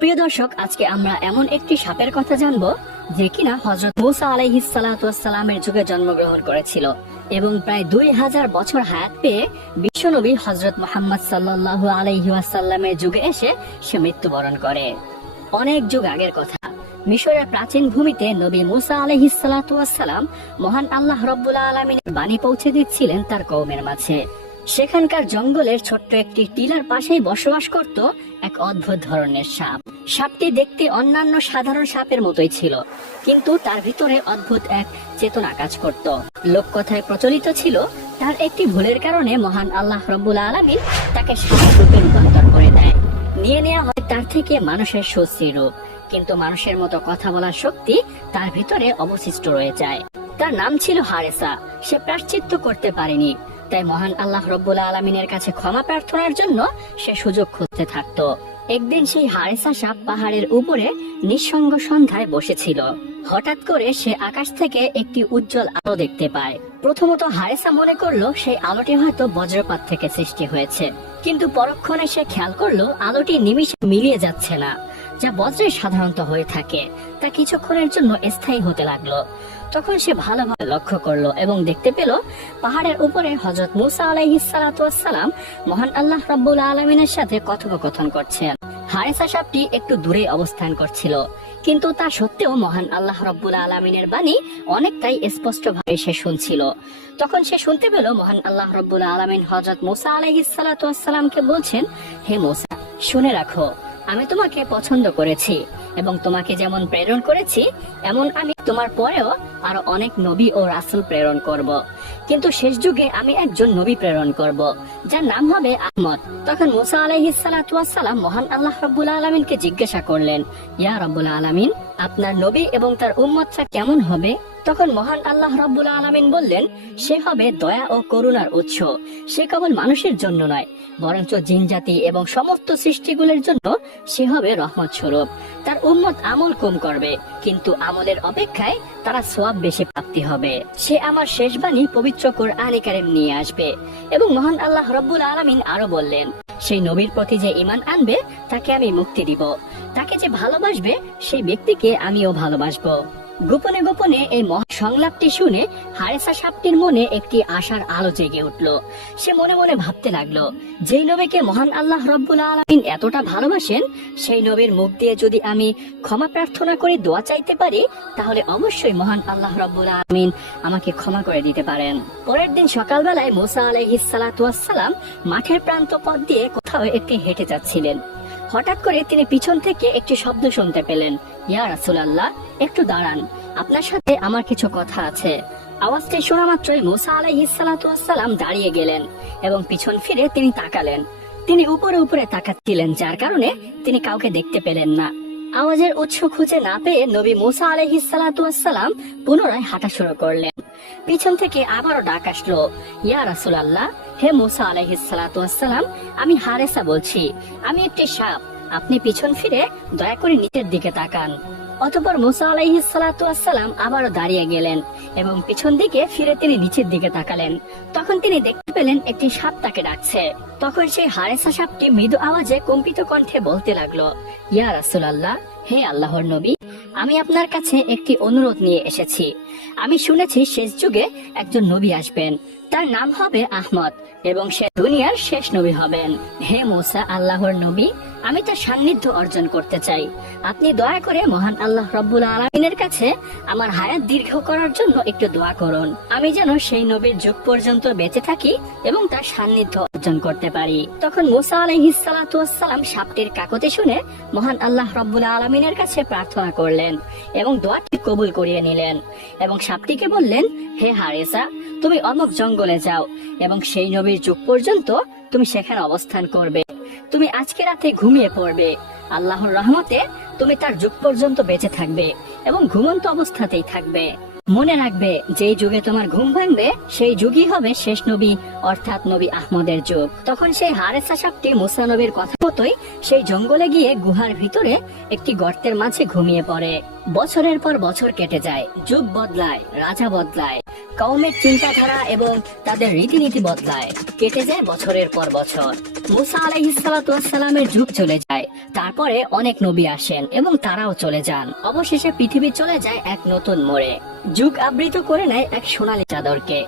প্রিয় দর্শক, আজকে আমরা এমন একটি সাপের কথা জানবো যে কিনা হযরত মূসা আলাইহিস সালাতু ওয়াস সালামের যুগে জন্মগ্রহণ করেছিল এবং প্রায় 2000 বছর হায়াত পেয়ে বিশ্বনবী হযরত মুহাম্মদ সাল্লাল্লাহু আলাইহি ওয়াসাল্লামের যুগে এসে সে মৃত্যুবরণ করে। অনেক যুগ আগের কথা, মিশরের প্রাচীন ভূমিতে নবী মূসা আলাইহিস সালাতু ওয়াস সালাম মহান আল্লাহ রাব্বুল আলামিনের বাণী পৌঁছে দিচ্ছিলেন তার কওমের মাঝে। সেখানকার জঙ্গলের ছোট্ট একটি টিলার পাশেই বসবাস করত এক অদ্ভুত ধরনের সাপ। সাপটি দেখতে অন্যান্য সাধারণ সাপের মতোই ছিল, কিন্তু তার ভিতরে অদ্ভুত এক চেতনা কাজ করত। লোককথায় প্রচলিত ছিল তার একটি ভুলের কারণে মহান আল্লাহ রাব্বুল আলামিন তাকে সাপের রূপে রূপান্তর করে দেয়। নিয়ে নেওয়া হয় তার থেকে মানুষের সুশ্রী রূপ, কিন্তু মানুষের মতো কথা বলার শক্তি তার ভিতরে অবশিষ্ট রয়ে যায়। তার নাম ছিল হারেসা। সে প্রায়শ্চিত্ত করতে পারেনি, তাই মহান আল্লাহ রাব্বুল আলামিনের কাছে ক্ষমা প্রার্থনার জন্য সে সুযোগ খুঁজতে থাকতো। একদিন সেই হারেসা সাপ পাহাড়ের উপরে নিঃসঙ্গ সন্ধ্যায় বসেছিল। হঠাৎ করে সে আকাশ থেকে একটি উজ্জ্বল আলো দেখতে পায়। প্রথমত হারেসা মনে করলো সেই আলোটি হয়তো বজ্রপাত থেকে সৃষ্টি হয়েছে, কিন্তু পরক্ষণে সে খেয়াল করলো আলোটি নিমিষে মিলিয়ে যাচ্ছে না, যা বজ্রে সাধারণত হয়ে থাকে তা কিছুক্ষণের জন্য স্থায়ী হতে লাগলো। তখন সে ভালোভাবে লক্ষ্য করলো এবং দেখতে পেল পাহাড়ের উপরে হযরত মূসা আলাইহিস সালাতু ওয়াস সালাম মহান আল্লাহ রাব্বুল আলামিনের সাথে কথোপকথন করছেন। হারেসা সাপটি একটু দূরে অবস্থান করছিল, কিন্তু তা সত্ত্বেও মহান আল্লাহ রাব্বুল আলামিনের বাণী অনেকটাই স্পষ্টভাবে সে শুনছিল। তখন সে শুনতে পেল মহান আল্লাহ রাব্বুল আলামিন হযরত মূসা আলাইহিস সালাতু ওয়াস সালামকে বলছেন, হে মূসা, শুনে রাখো, আমি তোমাকে পছন্দ করেছি এবং তোমাকে যেমন প্রেরণ করেছি এমন আমি তোমার পরেও আরো অনেক নবী ও রাসূল প্রেরণ করব, কিন্তু শেষ যুগে আমি একজন নবী প্রেরণ করব যার নাম হবে আহমদ। তখন মূসা আলাইহিস সালাতু ওয়াস সালাম মহান আল্লাহ রাব্বুল আলামিনকে জিজ্ঞাসা করলেন, ইয়া রাব্বুল আলামিন, আপনার নবী এবং তার উম্মতরা কেমন হবে? তখন মহান আল্লাহ রাব্বুল আলামিন বললেন, সে হবে দয়া ও করুণার উৎস। সে কেবল মানুষের জন্য নয়, বরঞ্চ জিনজাতি এবং সমস্ত সৃষ্টিগুলোর জন্য সে হবে রহমত স্বরূপ। তার উম্মত আমল কম করবে, কিন্তু আমলের অপেক্ষায় তারা সওয়াব বেশি প্রাপ্তি হবে। সে আমার শেষ বাণী পবিত্র কোরআনে কারীম নিয়ে আসবে। এবং মহান আল্লাহ রাব্বুল আলামিন আরো বললেন, সেই নবীর প্রতি যে ঈমান আনবে তাকে আমি মুক্তি দিব, তাকে যে ভালোবাসবে সেই ব্যক্তিকে আমিও ভালোবাসবো। গোপনে গোপনে এই মহা সংলাপটি শুনে হারেসা সাপটির মনে একটি আশার আলো জেগে উঠল। সে মনে মনে ভাবতে লাগলো, যেই নবীকে মহান আল্লাহ রাব্বুল আলামিন এতটা ভালোবাসেন, সেই নবীর মুখ দিয়ে যদি আমি ক্ষমা প্রার্থনা করে দোয়া চাইতে পারি, তাহলে অবশ্যই মহান আল্লাহ রাব্বুল আলামিন আমাকে ক্ষমা করে দিতে পারেন। পরের দিন সকালবেলায় মূসা আলাইহিস সালাতু ওয়াস সালাম মাঠের প্রান্ত পথ দিয়ে কোথাও একটি হেঁটে যাচ্ছিলেন। হঠাৎ করে তিনি পিছন থেকে একটি শব্দ শুনতে পেলেন, ইয়া রাসূলুল্লাহ, একটু দাঁড়ান, আপনার সাথে আমার কিছু কথা আছে। আওয়াজটি শোনা মাত্রই মূসা আলাইহিস সালাতু ওয়াস সালাম দাঁড়িয়ে গেলেন এবং পিছন ফিরে তিনি তাকালেন। তিনি উপরে উপরে তাকাচ্ছিলেন, যার কারণে তিনি কাউকে দেখতে পেলেন না। আওয়াজের উৎস খুঁজে না পেয়ে নবী মূসা আলাইহিস সালাতু ওয়াস সালাম পুনরায় হাঁটা শুরু করলেন। পিছন থেকে আবারও ডাক আসলো, ইয়া রাসূলুল্লাহ, হে মূসা আলাইহিস সালাতু ওয়াস সালাম, আমি হারেসা বলছি, আমি একটি সাপ, আপনি পিছন ফিরে দয়া করে নিচের দিকে তাকান। অতঃপর মূসা আলাইহিস সালাতু ওয়াস সালাম আবারও দাঁড়িয়ে গেলেন এবং পিছন দিকে ফিরে তিনি নিচের দিকে তাকালেন। তখন তিনি দেখতে পেলেন একটি সাপ তাকে ডাকছে। তখন সেই হারেসা সাপটি মৃদু আওয়াজে কম্পিত কণ্ঠে বলতে লাগলো, ইয়া রাসূলুল্লাহ, হে আল্লাহর নবী, আমি আপনার কাছে একটি অনুরোধ নিয়ে এসেছি। আমি শুনেছি শেষ যুগে একজন নবী আসবেন, তার নাম হবে আহমদ এবং সে দুনিয়ার শেষ নবী হবেন। হে মূসা, আল্লাহর নবী, আমি তার সান্নিধ্য অর্জন করতে চাই। আপনি দয়া করে মহান আল্লাহ রাব্বুল আলামিনের কাছে আমার হায়াত দীর্ঘ করার জন্য একটু দোয়া করুন, আমি যেন সেই নবীর যুগ পর্যন্ত বেঁচে থাকি এবং তার সান্নিধ্য অর্জন করতে পারি। তখন মূসা আলাইহিস সালাতু ওয়াস সালাম সাপটির কাকতি শুনে মহান আল্লাহ রাব্বুল আলামিনের কাছে প্রার্থনা করলেন এবং দোয়াটি কবুল করিয়ে নিলেন এবং সাপটিকে বললেন, হে হারেসা, তুমি অমুক জঙ্গলে যাও এবং সেই নবীর যুগ পর্যন্ত তুমি সেখানে অবস্থান করবে। তুমি আজকে রাতে ঘুমিয়ে পড়বে, আল্লাহর রহমতে তুমি তার যুগ পর্যন্ত বেঁচে থাকবে এবং ঘুমন্ত অবস্থাতেই থাকবে। মনে রাখবে, যেই যুগে তোমার ঘুম ভাঙবে সেই যুগই হবে শেষ নবী, অর্থাৎ নবী আহমদের যুগ। তখন সেই হারেসা সাপটি মূসা নবীর কথা মতোই সেই জঙ্গলে গিয়ে গুহার ভিতরে একটি গর্তের মাঝে ঘুমিয়ে পড়ে। বছরের পর বছর কেটে যায়, যুগ বদলায়, রাজা বদলায়, কওমের চিন্তাধারা এবং তাদের রীতিনীতি বদলায়। কেটে যায় বছরের পর বছর। মুসা আলাইহিসসালামের যুগ চলে যায়। তারপরে অনেক নবী আসেন এবং তারাও চলে যান। অবশেষে পৃথিবী চলে যায় এক নতুন মোড়ে। যুগ আবৃত করে নেয় এক সোনালী চাদরকে।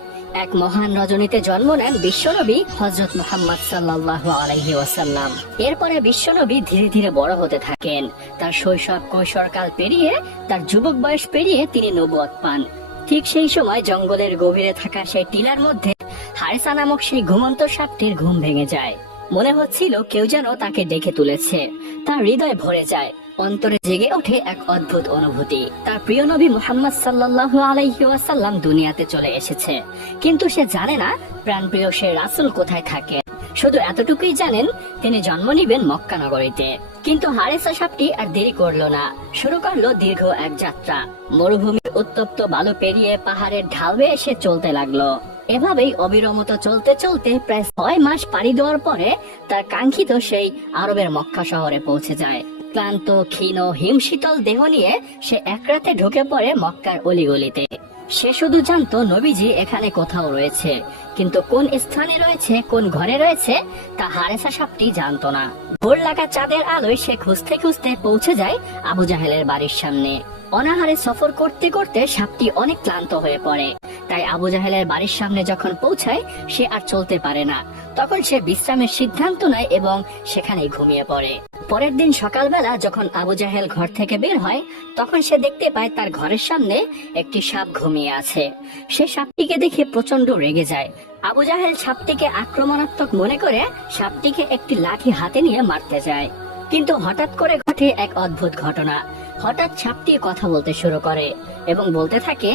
এক মহান রজনীতে জন্ম নেন বিশ্বনবী হযরত মুহাম্মদ সাল্লাল্লাহু আলাইহি ওয়াসাল্লাম। এরপরে বিশ্বনবী ধীরে ধীরে বড় হতে থাকেন। তার শৈশব কৈশোরকাল পেরিয়ে তার যুবক বয়স পেরিয়ে তিনি নবুয়ত পান। ঠিক সেই সময় জঙ্গলের গভীরে থাকা সেই টিলার মধ্যে হারিসা নামক সেই ঘুমন্ত সাপটির ঘুম ভেঙে যায়। মনে হচ্ছিল কেউ যেন তাকে ডেকে তুলেছে। তার হৃদয় ভরে যায়, অন্তরে জেগে ওঠে এক অদ্ভুত অনুভূতি। তার প্রিয় নবী মুহাম্মদ সাল্লাল্লাহু আলাইহি ওয়াসাল্লাম দুনিয়াতে চলে এসেছে, কিন্তু সে জানে না প্রাণপ্রিয় সে রাসূল কোথায় থাকে। শুধু এতটুকুই জানেন তিনি জন্ম নিবেন মক্কা নগরীতে। কিন্তু হারিসা সাপটি আর দেরি করলো না, শুরু করলো দীর্ঘ এক যাত্রা। মরুভূমির উত্তপ্ত বালু পেরিয়ে পাহাড়ের ঢাল বেয়ে সে চলতে লাগলো। এভাবেই অবিরমত চলতে চলতে প্রায় 6 মাস পাড়ি দেওয়ার পরে তার কাঙ্ক্ষিত সেই আরবের মক্কা শহরে পৌঁছে যায়। ক্লান্ত, ক্ষীণ, হিমশীতল দেহ নিয়ে সে এক রাতে ঢুকে পড়ে মক্কার অলিগলিতে। সে শুধু জানতো নবীজি এখানে কোথাও রয়েছে, কিন্তু কোন স্থানে রয়েছে, কোন ঘরে রয়েছে তা হারিসা সাপটি জানতো না। ভোর লাগা চাঁদের আলোয় সে খুঁজতে খুঁজতে পৌঁছে যায় আবু জাহেলের বাড়ির সামনে। অনাহারে সফর করতে করতে সাপটি অনেক ক্লান্ত হয়ে পড়ে। তাই আবু জাহেলের বাড়ির সামনে যখন পৌঁছায় সে আর চলতে পারে না। তখন সে বিশ্রামের সিদ্ধান্ত নেয় এবং সেখানেই ঘুমিয়ে পড়ে। পরের দিন সকালবেলা যখন আবু জাহেল ঘর থেকে বের হয়, তখন সে দেখতে পায় তার ঘরের সামনে একটি সাপ ঘুমিয়ে আছে। সে সাপটিকে দেখে প্রচন্ড রেগে যায়। আবু জাহেল সাপটিকে আক্রমণাত্মক মনে করে সাপটিকে একটি লাঠি হাতে নিয়ে মারতে যায়। কিন্তু হঠাৎ করে ঘটে এক অদ্ভুত ঘটনা। হঠাৎ সাপটি কথা বলতে শুরু করে এবং বলতে থাকে,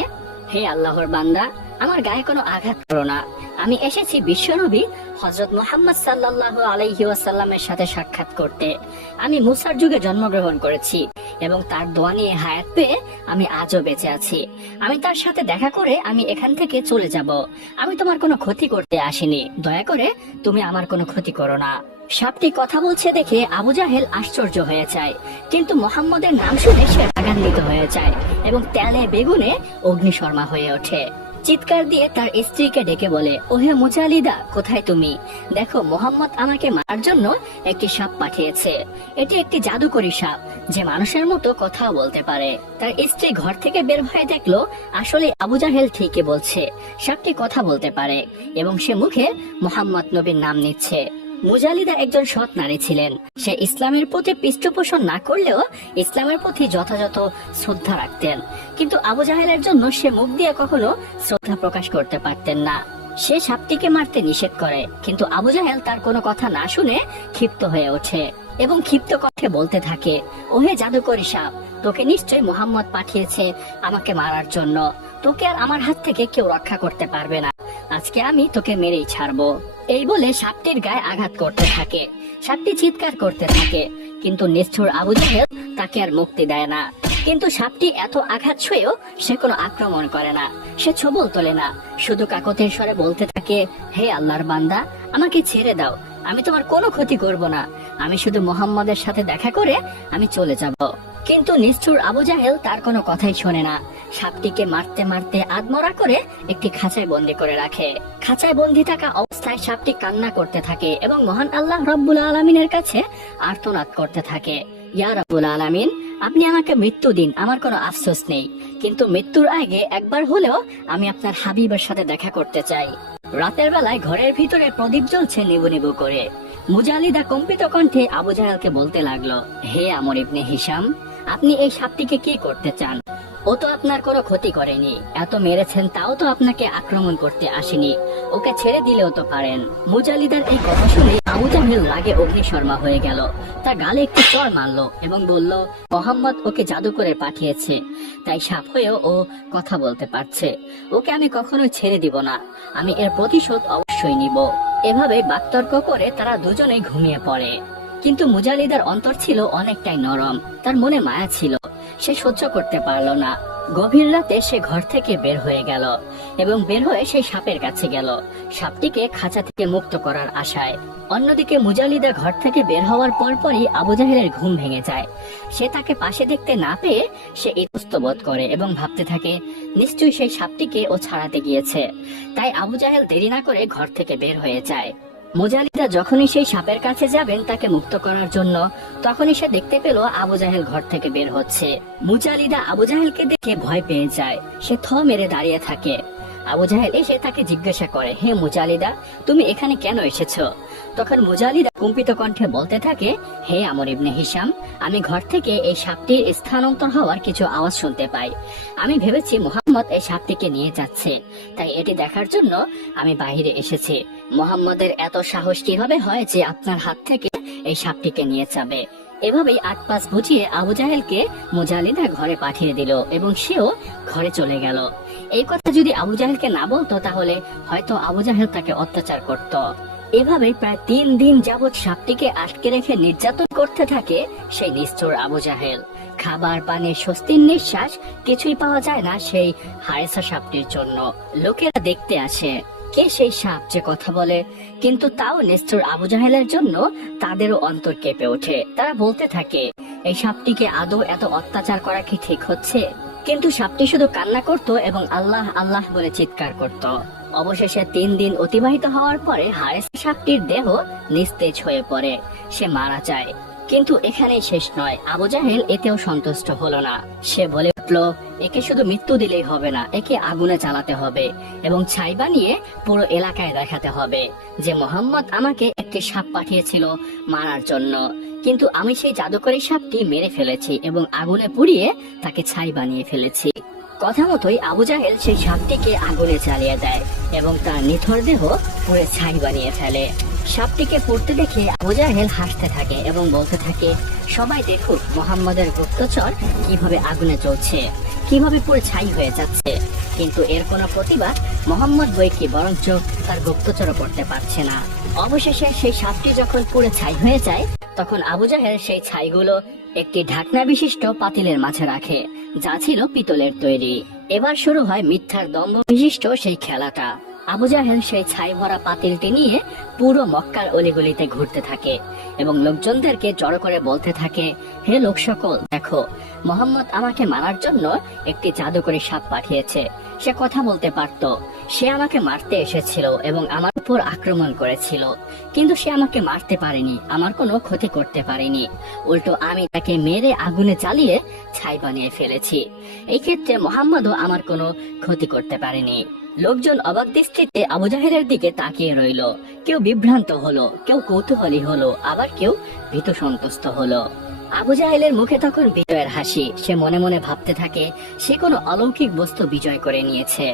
হে আল্লাহর বান্দা, আমার গায়ে কোনো আঘাত করো না। আমি এসেছি বিশ্বনবী হযরত মুহাম্মদ সাল্লাল্লাহু আলাইহি ওয়াসাল্লামের সাথে সাক্ষাৎ করতে। আমি মুসার যুগে জন্মগ্রহণ করেছি এবং তার দোয়া নিয়ে হায়াত পেয়ে আমি আজও বেঁচে আছি। আমি তার সাথে দেখা করে আমি এখান থেকে চলে যাব। আমি তোমার কোনো ক্ষতি করতে আসিনি। দয়া করে তুমি আমার কোনো ক্ষতি করো না। সাপটি কথা বলছে দেখে আবু জাহেল আশ্চর্য হয়ে যায়, কিন্তু মুহাম্মদের নাম শুনে সে রাগান্বিত হয়ে যায় এবং তেলে বেগুনে অগ্নিশর্মা হয়ে ওঠে। চিৎকার দিয়ে তার স্ত্রীকে ডেকে বলে, ওহে মুজালিদা, কোথায় তুমি? দেখো, মুহাম্মদ আমাকে মারার জন্য একটি সাপ পাঠিয়েছে। এটি একটি জাদুকরী সাপ যে মানুষের মতো কথাও বলতে পারে। তার স্ত্রী ঘর থেকে বের হয়ে দেখলো আসলে আবু জাহেল ঠিকই বলছে, সাপটি কথা বলতে পারে এবং সে মুখে মুহাম্মদ নবীর নাম নিচ্ছে। মুজালিদা একজন সৎ নারী ছিলেন। সে ইসলামের প্রতি পৃষ্ঠপোষণ না করলেও ইসলামের প্রতি যথাযথ শ্রদ্ধা রাখতেন, কিন্তু আবু জাহেলের জন্য সে মুখ দিয়ে কখনো শ্রদ্ধা প্রকাশ করতে পারতেন না। সে সাপটিকে মারতে নিষেধ করে, কিন্তু আবু জাহেল তার কোনো কথা না শুনে ক্ষিপ্ত হয়ে ওঠে এবং ক্ষিপ্ত কণ্ঠে বলতে থাকে, ওহে জাদুকরী সাপ, তোকে নিশ্চয়ই মুহাম্মদ পাঠিয়েছে আমাকে মারার জন্য। তোকে আর আমার হাত থেকে কেউ রক্ষা করতে পারবে না। আজকে আমি তোকে মেরেই ছাড়বো। এই বলে সাপটির গায়ে আঘাত করতে থাকে। সাপটি চিৎকার করতে থাকে, কিন্তু নিষ্ঠুর আবু জাহেল তাকে আর মুক্তি দেয় না। কিন্তু সাপটি এত আঘাত সয়েও সে কোনো আক্রমণ করে না, সে ছোবল তোলে না, শুধু কাকতের স্বরে বলতে থাকে, হে আল্লাহর বান্দা, আমাকে ছেড়ে দাও, আমি তোমার কোনো ক্ষতি করব না। আমি শুধু মুহাম্মদের সাথে দেখা করে আমি চলে যাব। কিন্তু নিষ্ঠুর আবু জাহেল তার কোনো কথাই শোনে না। সাপটিকে মারতে মারতে আধমরা করে একটি খাঁচায় বন্দি করে রাখে। খাঁচায় বন্দি থাকা অবস্থায় সাপটি কান্না করতে থাকে এবং মহান আল্লাহ রাব্বুল আলামিনের কাছে আর্তনাদ করতে থাকে, ইয়া রাব্বুল আলামিন, আপনি আমাকে মৃত্যু দিন, আমার কোনো আফসোস নেই, কিন্তু মৃত্যুর আগে একবার হলেও আমি আপনার হাবিবের সাথে দেখা করতে চাই। রাতের বেলায় ঘরের ভিতরে প্রদীপ জ্বলছে নিবু নিবু করে। মুজালিদা কম্পিত কণ্ঠে আবু জাহেলকে বলতে লাগলো, হে আমর ইবনে হিশাম, আপনি এই সাপটিকে কি করতে চান? ও তো আপনার কোনো ক্ষতি করেনি, এত মেরেছেন তাও তো আপনাকে আক্রমণ করতে আসেনি, ওকে ছেড়ে দিলেও তো পারেন। মুজালিদার এই কথা শুনে আবু জাহেল রাগে অগ্নিশর্মা হয়ে গেল। তার গালে একটি চড় মারলো এবং বলল, মুহাম্মদ ওকে জাদু করে পাঠিয়েছে, তাই সাপ হয়েও ও কথা বলতে পারছে। ওকে আমি কখনোই ছেড়ে দিব না, আমি এর প্রতিশোধ অবশ্যই নিব। এভাবে বাকতর্ক করে তারা দুজনেই ঘুমিয়ে পড়ে। কিন্তু মুজালিদার অন্তর ছিল অনেকটাই নরম, তার মনে মায়া ছিল, সে সহ্য করতে পারল না। গভীর রাতে সে ঘর থেকে বের হয়ে গেল এবং বের হয়ে সেই সাপের কাছে গেল, সাপটিকে খাঁচা থেকে মুক্ত করার আশায়। অন্যদিকে মুজালিদা ঘর থেকে বের হওয়ার পরপরই আবু জাহেলের ঘুম ভেঙে যায়। সে তাকে পাশে দেখতে না পেয়ে সে ইতস্ত বোধ করে এবং ভাবতে থাকে নিশ্চয়ই সেই সাপটিকে ও ছাড়াতে গিয়েছে। তাই আবু জাহেল দেরি না করে ঘর থেকে বের হয়ে যায়। মুজালিদা যখনই সেই সাপের কাছে যাবেন তাকে মুক্ত করার জন্য, তখনই সে দেখতে পেল আবু জাহেল ঘর থেকে বের হচ্ছে। মুজালিদা আবু জাহেলকে দেখে ভয় পেয়ে যায়, সে থ মেরে দাঁড়িয়ে থাকে। আবু জাহেল এসে তাকে জিজ্ঞাসা করে, হে মুজালিদা, তুমি এখানে কেন এসেছো? তখন মুজালিদা কম্পিত কণ্ঠে বলতে থাকে, হে আমর ইবনে হিশাম, আমি ঘর থেকে এই সাপটির স্থানান্তর হওয়ার কিছু আওয়াজ শুনতে পাই। আমি ভেবেছি মুহাম্মদ এই সাপটিকে নিয়ে যাচ্ছে, তাই এটি দেখার জন্য আমি বাইরে এসেছি। মুহাম্মদের এত সাহস কিভাবে হয় যে আপনার হাত থেকে এই সাপটিকে নিয়ে যাবে? এভাবেই আট পাঁচ বুঝিয়ে আবু জাহেলকে মুজালিদা ঘরে পাঠিয়ে দিল এবং সেও ঘরে চলে গেল। এই কথা যদি আবু জাহেলকে না বলতো তাহলে হয়তো আবু জাহেল তাকে অত্যাচার করত। এভাবে প্রায় 3 দিন যাবৎ সাপটিকে আটকে রেখে নির্যাতন করতে থাকে সেই নিষ্ঠুর আবু জাহেল। খাবার পানি স্বস্তির নিঃশ্বাস কিছুই পাওয়া যায় না সেই হারেসা সাপটির জন্য। লোকেরা দেখতে আসে কে সেই সাপ যে কথা বলে, কিন্তু তাও নিষ্ঠুর আবু জাহেলের জন্য তাদেরও অন্তর কেঁপে ওঠে। তারা বলতে থাকে এই সাপটিকে আদৌ এত অত্যাচার করা কি ঠিক হচ্ছে? কিন্তু সাপটি শুধু কান্না করত এবং আল্লাহ আল্লাহ বলে চিৎকার করত। অবশেষে 3 দিন অতিবাহিত হওয়ার পরে হারেস সাপটির দেহ নিস্তেজ হয়ে পড়ে, সে মারা যায়। কিন্তু এখানেই শেষ নয়, আবু জাহেল এতেও সন্তুষ্ট হলো না। সে বলে উঠল, একে শুধু মৃত্যু দিলেই হবে না, একে আগুনে জ্বালাতে হবে এবং ছাই বানিয়ে পুরো এলাকায় দেখাতে হবে যে মোহাম্মদ আমাকে একটি সাপ পাঠিয়েছিল মারার জন্য, কিন্তু আমি সেই জাদুকরী সাপটি মেরে ফেলেছি এবং আগুনে পুড়িয়ে তাকে ছাই বানিয়ে ফেলেছি। কথা মতোই আবু জাহেল সেই সাপটিকে আগুনে জ্বালিয়ে দেয় এবং তার নিথর দেহ পুড়ে ছাই বানিয়ে ফেলে। সাপটিকে পড়তে দেখে আবু জাহেল হাসতে থাকে এবং বলতে থাকে, সবাই দেখুক মোহাম্মদের গুপ্তচর কিভাবে আগুনে জ্বলছে, কিভাবে পুরো ছাই হয়ে যাচ্ছে। কিন্তু এর কোনো প্রতিবাদ মোহাম্মদ বইকি বরঞ্চ তার গুপ্তচরও করতে পারছে না। অবশেষে সেই সাপটি যখন পুরো ছাই হয়ে যায় তখন আবু জাহেল সেই ছাইগুলো একটি ঢাকনা বিশিষ্ট পাতিলের মাঝে রাখে, যা ছিল পিতলের তৈরি। এবার শুরু হয় মিথ্যার দম্ভ বিশিষ্ট সেই খেলাটা। আবু জাহেল সেই ছাই ভরা পাতিলটি নিয়ে পুরো মক্কার অলিগলিতে ঘুরতে থাকে এবং লোকজনদেরকে জড়ো করে বলতে থাকে, হে লোক সকল, দেখো মোহাম্মদ আমাকে মারার জন্য একটি জাদুকরী সাপ পাঠিয়েছে। সে কথা বলতে পারত, সে আমাকে মারতে এসেছিল এবং আমার উপর আক্রমণ করেছিল, কিন্তু সে আমাকে মারতে পারেনি, আমার কোনো ক্ষতি করতে পারেনি। উল্টো আমি তাকে মেরে আগুনে জ্বালিয়ে ছাই বানিয়ে ফেলেছি। এই ক্ষেত্রে মোহাম্মদও আমার কোনো ক্ষতি করতে পারেনি। লোকজন অবাক দৃষ্টিতে আবু জাহেলের দিকে তাকিয়ে রইল। কেউ বিভ্রান্ত হলো, কেউ কৌতূহলী হলো, আবার কেউ ভীত সন্তুষ্ট হলো। আবু জাহেলের মুখে তখন বিজয়ের হাসি। সে মনে মনে ভাবতে থাকে সে কোনো অলৌকিক বস্তু বিজয় করে নিয়েছে।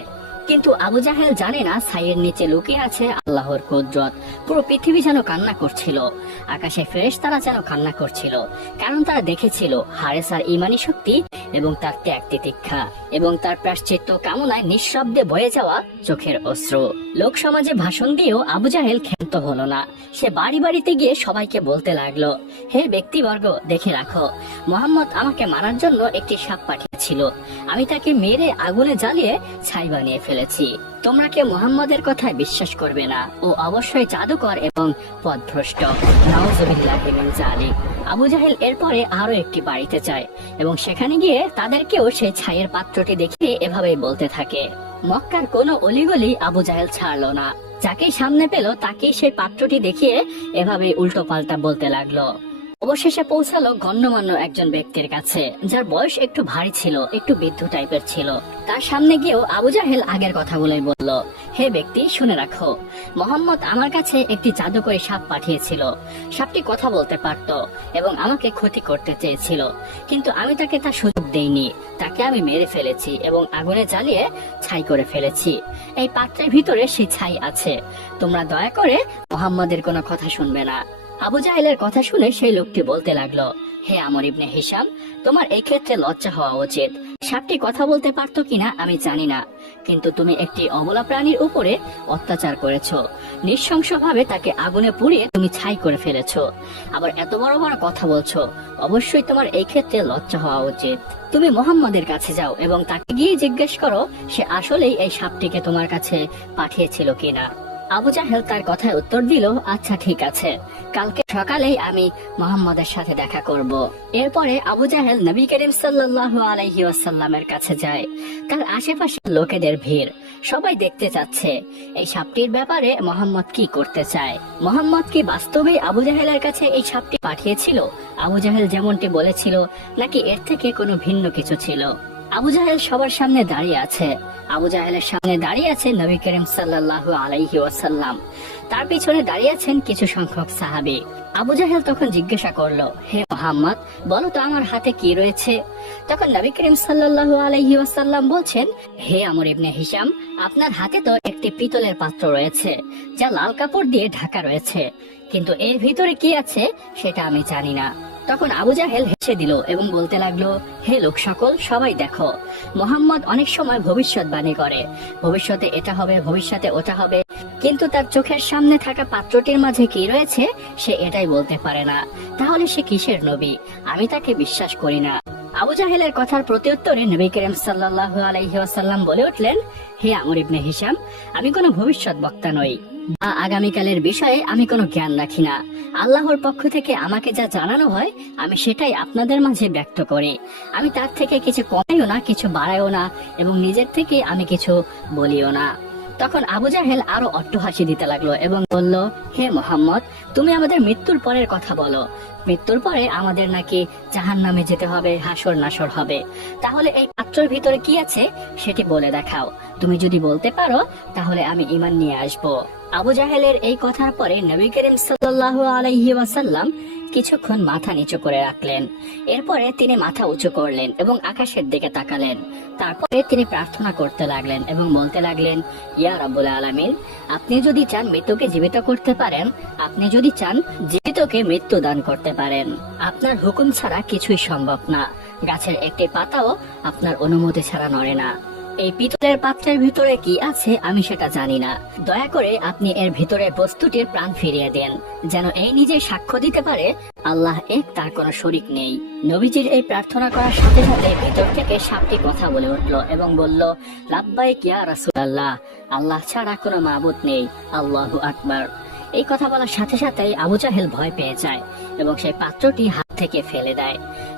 কিন্তু আবু জাহেল জানে না ছাইয়ের নিচে লুকিয়ে আছে আল্লাহর কুদরত। পুরো পৃথিবী যেন কান্না করছিল, আকাশে ফেরেশতারা যেন কান্না করছিল, কারণ তারা দেখেছিল হারেসার ঈমানী শক্তি এবং তার ত্যাগ তিতিক্ষা এবং তার প্রায়শ্চিত্ত কামনায় নিঃশব্দে বয়ে যাওয়া চোখের অশ্রু। লোক সমাজে ভাষণ দিয়েও আবু জাহেল ক্ষান্ত হলো না। সে বাড়ি বাড়িতে গিয়ে সবাইকে বলতে লাগলো, হে ব্যক্তিবর্গ, দেখে রাখো, মোহাম্মদ আমাকে মারার জন্য একটি সাপ পাঠিয়েছিল, আমি তাকে মেরে আগুনে জ্বালিয়ে ছাই বানিয়ে ফেলেছি। তোমরা কেউ মুহাম্মদের কথায় বিশ্বাস করবে না, ও অবশ্যই জাদুকর এবং পথভ্রষ্ট। নাউযুবিল্লাহি মিন যালিক। আবু জাহেল এরপরে আরো একটি বাড়িতে যায় এবং সেখানে গিয়ে তাদেরকেও সেই ছাইয়ের পাত্রটি দেখিয়ে এভাবেই বলতে থাকে। মক্কার কোনো অলিগলি আবু জাহেল ছাড়লো না, যাকেই সামনে পেল তাকেই সেই পাত্রটি দেখিয়ে এভাবে উল্টো পাল্টা বলতে লাগলো। অবশেষে পৌঁছালো গণ্যমান্য একজন ব্যক্তির কাছে, যার বয়স একটু ভারী ছিল, একটু বৃদ্ধ টাইপের ছিল। তার সামনে গিয়েও আবু জাহেল আগের কথাগুলোই বলল, হে ব্যক্তি, শুনে রাখো, মোহাম্মদ আমার কাছে একটি জাদুকরী সাপ পাঠিয়েছিল। সাপটি কথা বলতে পারত এবং আমাকে ক্ষতি করতে চেয়েছিল, কিন্তু আমি তাকে তা সুযোগ দেইনি। তাকে আমি মেরে ফেলেছি এবং আগুনে জ্বালিয়ে ছাই করে ফেলেছি। এই পাত্রের ভিতরে সেই ছাই আছে। তোমরা দয়া করে মোহাম্মদের কোনো কথা শুনবে না। আবু জাহেলের কথা শুনে সেই লোকটি বলতে লাগলো, হে আমর ইবনে হিশাম, তোমার এই ক্ষেত্রে লজ্জা হওয়া উচিত। সাপটি কথা বলতে পারতো কিনা আমি জানি না, কিন্তু তুমি একটি অবলা প্রাণীর উপরে অত্যাচার করেছো, নৃশংসভাবে তাকে আগুনে পুড়িয়ে তুমি ছাই করে ফেলেছো, আবার এত বড় বড় কথা বলছো। অবশ্যই তোমার এই ক্ষেত্রে লজ্জা হওয়া উচিত। তুমি মোহাম্মদের কাছে যাও এবং তাকে গিয়ে জিজ্ঞেস করো সে আসলেই এই সাপটিকে তোমার কাছে পাঠিয়েছিল কিনা। আবু জাহেল তার কথায় উত্তর দিল, আচ্ছা ঠিক আছে, কালকে সকালেই আমি মোহাম্মদের সাথে দেখা করব। এরপরে আবু জাহেল নবী করিম সাল্লাল্লাহু আলাইহি ওয়াসাল্লামের কাছে যায়। তার আশেপাশে লোকেদের ভিড়, সবাই দেখতে চাচ্ছে এই সাপটির ব্যাপারে মোহাম্মদ কি করতে চায়। মোহাম্মদ কি বাস্তবেই আবু জাহেলের কাছে এই সাপটি পাঠিয়েছিল আবু জাহেল যেমনটি বলেছিল, নাকি এর থেকে কোনো ভিন্ন কিছু ছিল? আবু জাহেল সবার সামনে দাঁড়িয়ে আছে। আবু জাহেলের সামনে দাঁড়িয়ে আছে নবী করিম সাল্লাল্লাহু আলাইহি ওয়াসাল্লাম, তার পিছনে দাঁড়িয়ে আছেন কিছু সংখ্যক সাহাবী। আবু জাহেল তখন জিজ্ঞাসা করলো, হে মুহাম্মদ, বলো তো আমার হাতে কি রয়েছে? তখন নবী করিম সাল্লাল্লাহু আলাইহি ওয়াসাল্লাম বলছেন, হে আমর ইবনে হিশাম, আপনার হাতে তো একটি পিতলের পাত্র রয়েছে যা লাল কাপড় দিয়ে ঢাকা রয়েছে, কিন্তু এর ভিতরে কি আছে সেটা আমি জানি না। তখন আবু জাহেল হেসে দিল এবং বলতে লাগলো, হে লোক সকল, সবাই দেখো, মোহাম্মদ অনেক সময় ভবিষ্যৎবাণী করে, ভবিষ্যতে এটা হবে, ভবিষ্যতে ওটা হবে, কিন্তু তার চোখের সামনে থাকা পাত্রটির মাঝে কি রয়েছে সে এটাই বলতে পারে না। তাহলে সে কিসের নবী? আমি তাকে বিশ্বাস করি না। আবু জাহেলের কথার প্রত্যুত্তরে নবী করিম সাল্লাল্লাহু আলাইহি ওয়াসাল্লাম বলে উঠলেন, হে আমর ইবনে হিশাম, আমি কোনো ভবিষ্যৎ বক্তা নই বা আগামীকালের বিষয়ে আমি কোনো জ্ঞান রাখি না। আল্লাহর পক্ষ থেকে আমাকে যা জানানো হয় আমি সেটাই আপনাদের মাঝে ব্যক্ত করি। আমি তার থেকে কিছু কমাইও না, কিছু বাড়াইও না, এবং নিজের থেকে আমি কিছু বলিও না। তখন আবু জাহেল আরো অট্টহাসি দিতে লাগলো এবং বলল, হে মোহাম্মদ, তুমি আমাদের মৃত্যুর পরের কথা বলো। মৃত্যুর পরে আমাদের নাকি জাহান্নামে যেতে হবে, হাসর নাসর হবে। তাহলে এই পাত্রের ভিতরে কি আছে সেটি বলে দেখাও। তুমি যদি বলতে পারো তাহলে আমি ঈমান নিয়ে আসব। আবু জাহেলের এই কথার পরে নবী করিম সাল্লাল্লাহু আলাইহি ওয়াসাল্লাম কিছুক্ষণ মাথা নিচু করে রাখলেন। এরপরে তিনি মাথা উঁচু করলেন এবং আকাশের দিকে তাকালেন। তারপরে তিনি প্রার্থনা করতে লাগলেন এবং বলতে লাগলেন, ইয়া রাব্বুল আলামিন, আপনি যদি চান মৃত্যুকে জীবিত করতে পারেন, আপনি যদি চান জীবিতকে মৃত্যু দান করতে পারেন। আপনার হুকুম ছাড়া কিছুই সম্ভব না। গাছের একটি পাতাও আপনার অনুমতি ছাড়া নড়ে না। এই পিতলের পাত্রের ভিতরে কি আছে আমি সেটা জানি না। দয়া করে আপনি এর ভিতরে বস্তুটির প্রাণ ফিরিয়ে দেন, যেন এই নিজে সাক্ষ্য দিতে পারে আল্লাহ এক, তার কোনো শরীক নেই। নবীজির এই প্রার্থনা করার সাথে সাথে ভিতর থেকে সাপটি কথা বলে উঠল এবং বলল, লাব্বাইক ইয়া রাসূলুল্লাহ, আল্লাহ ছাড়া কোনো মাবুদ নেই, আল্লাহু আকবার। এই কথা বলার সাথে সাথেই আবু জাহেল ভয় পেয়ে যায় এবং সেই পাত্রটি হাত থেকে ফেলে দেয়।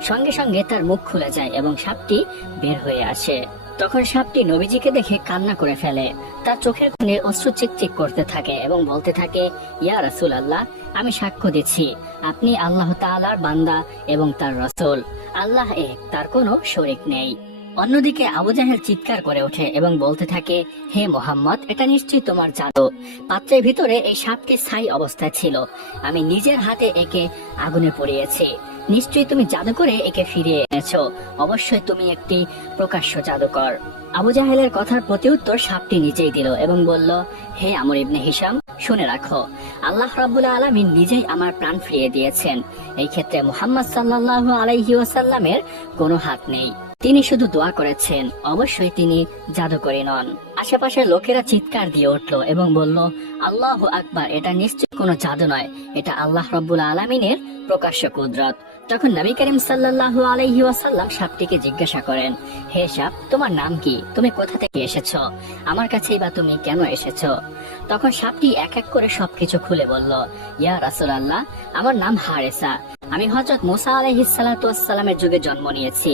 সঙ্গে সঙ্গে তার মুখ খুলে যায় এবং সাপটি বের হয়ে আসে। তখন সাপটি নবীজিকে দেখে কান্না করে ফেলে, তার চোখের কোণে অশ্রু চিকচিক করতে থাকে এবং বলতে থাকে, ইয়া রাসূলুল্লাহ, আমি সাক্ষ্য দিচ্ছি আপনি আল্লাহ তাআলার বান্দা এবং তার রাসূল। আল্লাহ এক, তার কোনো শরীক নেই। অন্যদিকে আবু জাহেল চিৎকার করে ওঠে এবং বলতে থাকে, হে মোহাম্মদ, এটা নিশ্চয়ই তোমার জাদু। পাত্রের ভিতরে এই সাপটি ছাই অবস্থায় ছিল, আমি নিজের হাতে একে আগুনে পুড়িয়েছি। নিশ্চয়ই তুমি জাদু করে একে ফিরিয়ে এনেছো। অবশ্যই তুমি একটি প্রকাশ্য জাদুকর। আবু জাহেলের কথার প্রতিউত্তর সাপটি নিজেই দিল এবং বলল, হে আমর ইবনে হিশাম, শুনে রাখো, আল্লাহ রাব্বুল আলামিন নিজেই আমার প্রাণ ফিরিয়ে দিয়েছেন। এই ক্ষেত্রে মুহাম্মদ সাল্লাল্লাহু আলাইহি ওয়াসাল্লামের কোনো হাত নেই। তিনি শুধু দোয়া করেছেন, অবশ্যই তিনি জাদুকরী নন। আশেপাশের লোকেরা চিৎকার দিয়ে উঠল এবং বলল, আল্লাহু আকবার, এটা নিশ্চয় কোনো জাদু নয়, এটা আল্লাহ রাব্বুল আলামিনের প্রকাশ্য কুদরত। তখন নবী করিম সাল্লাল্লাহু আলাইহি ওয়াসাল্লাম সাপটিকে জিজ্ঞাসা করেন, হে সাপ, তোমার নাম কি? তুমি কোথা থেকে এসেছো? আমার কাছেই বা তুমি কেন এসেছো? তখন সাপটি এক এক করে সবকিছু খুলে বলল, ইয়া রাসূলুল্লাহ, আমার নাম হারেসা। আমি হযরত মুসা আলাইহিস সালাতু ওয়াস সালামের যুগে জন্ম নিয়েছি।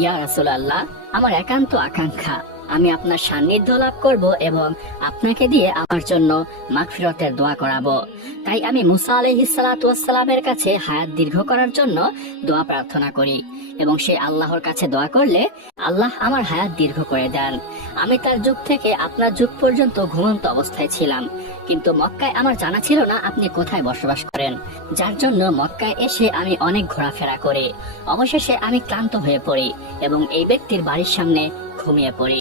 ইয়া রাসূলুল্লাহ, আমার একান্ত আকাঙ্ক্ষা আমি আপনার সান্নিধ্য লাভ করব এবং আপনাকে দিয়ে আমার জন্য মাগফিরাতের দোয়া করাবো। তাই আমি মুসা আলাইহিস সালাতু ওয়াস সালামের কাছে হায়াত দীর্ঘ করার জন্য দোয়া প্রার্থনা করি এবং সে আল্লাহর কাছে দোয়া করলে আল্লাহ আমার হায়াত দীর্ঘ করে দেন। আমি তার যুগ থেকে আপনার যুগ পর্যন্ত ঘুমন্ত অবস্থায় ছিলাম, কিন্তু মক্কায় আমার জানা ছিল না আপনি কোথায় বসবাস করেন, যার জন্য মক্কায় এসে আমি অনেক ঘোরাফেরা করি। অবশেষে আমি ক্লান্ত হয়ে পড়ি এবং এই ব্যক্তির বাড়ির সামনে ঘুমিয়ে পড়ি।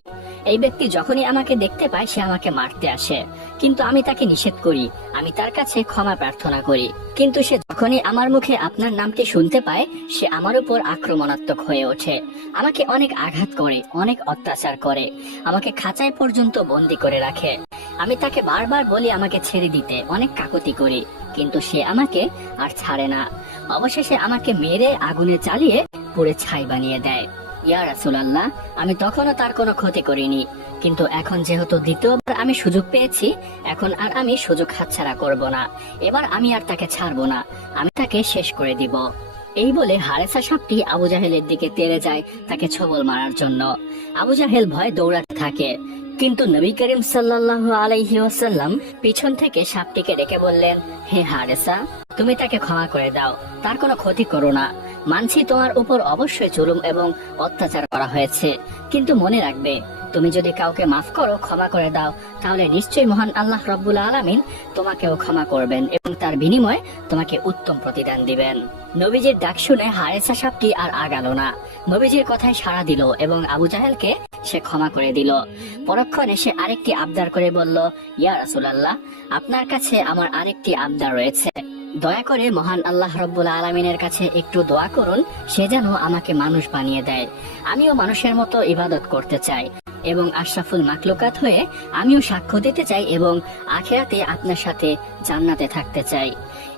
এই ব্যক্তি যখনই আমাকে দেখতে পায় সে আমাকে মারতে আসে, কিন্তু আমি তাকে নিষেধ করি, আমি তার কাছে ক্ষমা প্রার্থনা করি। কিন্তু সে যখনই আমার মুখে আপনার নামটি শুনতে পায় সে আমার উপর আক্রমণাত্মক হয়ে ওঠে, আমাকে অনেক আঘাত করে, অনেক অত্যাচার করে, আমাকে খাঁচায় পর্যন্ত বন্দি করে রাখে। আমি তাকে বারবার বলি আমাকে ছেড়ে দিতে, অনেক কাকুতি করি, কিন্তু সে আমাকে আর ছাড়ে না। অবশেষে আমাকে মেরে আগুনে জ্বালিয়ে পুড়ে ছাই বানিয়ে দেয়। ইয়া রাসূলুল্লাহ, আমি তখনও তার কোনো ক্ষতি করিনি, কিন্তু এখন যেহেতু দ্বিতীয়বার আমি সুযোগ পেয়েছি, এখন আর আমি সুযোগ হাতছাড়া করব না। এবার আমি আর তাকে ছাড়বো না, আমি তাকে শেষ করে দিব। এই বলে হারেসা সাপটি আবু জাহেলের দিকে তেড়ে যায় তাকে ছোবল মারার জন্য। আবু জাহেল ভয় দৌড়াতে থাকে, কিন্তু নবী করিম সাল্লাল্লাহু আলাইহি ওয়াসাল্লাম পিছন থেকে সাপটিকে ডেকে বললেন, হে হারেসা, তুমি তাকে ক্ষমা করে দাও, তার কোনো ক্ষতি করো না। মানছি তোমার উপর অবশ্যই জুলুম এবং অত্যাচার করা হয়েছে, কিন্তু মনে রাখবে তুমি যদি কাউকে মাফ করো, ক্ষমা করে দাও, তাহলে নিশ্চয়ই মহান আল্লাহ রাব্বুল আলামিন তোমাকেও ক্ষমা করবেন এবং তার বিনিময়ে তোমাকে উত্তম প্রতিদান দিবেন। নবীজির ডাক শুনে হারেসা সাপটি আর আগালো না, নবীজির কথায় সাড়া দিল এবং আবু জাহেলকে সে ক্ষমা করে দিল। পরক্ষণে সে আরেকটি আবদার করে বলল, ইয়া রাসূলুল্লাহ, আপনার কাছে আমার আরেকটি আবদার রয়েছে, দয়া করে মহান আল্লাহ রাব্বুল আলামিনের কাছে একটু দোয়া করুন, সে যেন আমাকে মানুষ বানিয়ে দেয়। আমিও মানুষের মতো ইবাদত করতে চাই এবং আশরাফুল মাখলুকাত হয়ে আমিও সাক্ষ্য দিতে চাই এবং আখিরাতে আপনার সাথে জান্নাতে থাকতে চাই।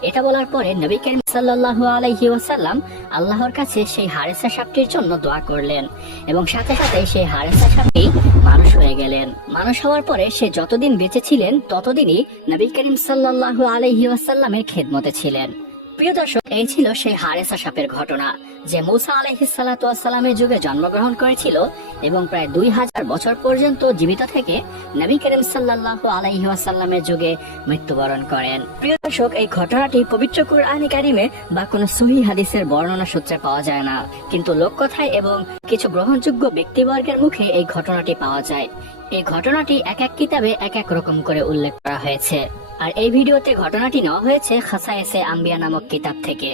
এটা বলার পরে নবী করিম সাল্লাল্লাহু আলাইহি ওয়াসাল্লাম আল্লাহর কাছে সেই হারেসা সাপটির জন্য দোয়া করলেন এবং সাথে সাথে সেই হারেসা সাপটি মানুষ হয়ে গেলেন। মানুষ হওয়ার পরে সে যতদিন বেঁচে ছিলেন ততদিনই নবী করিম সাল্লাল্লাহু আলাইহি ওয়াসাল্লামের খেদমতে ছিলেন। প্রিয় দর্শক, এই ছিল সেই হারেসা সাপের ঘটনা, যে মূসা আলাইহিস সালাতু ওয়াস সালামের যুগে জন্মগ্রহণ করেছিল এবং প্রায় 2000 বছর পর্যন্ত জীবিত থেকে নবী করিম সাল্লাল্লাহু আলাইহি ওয়াসাল্লামের যুগে মৃত্যুবরণ করেন। প্রিয় দর্শক, এই ঘটনাটি পবিত্র কুরআনে কারিমে বা কোনো সহিহ হাদিসের বর্ণনা সূত্রে পাওয়া যায় না, কিন্তু লোককথায় এবং কিছু গ্রহণযোগ্য ব্যক্তিবর্গের মুখে এই ঘটনাটি পাওয়া যায়। এই ঘটনাটি এক এক কিতাবে এক এক রকম করে উল্লেখ করা হয়েছে, আর এই ভিডিওতে ঘটনাটি নেওয়া হয়েছে খাসায়েসে আম্বিয়া নামক কিতাব থেকে।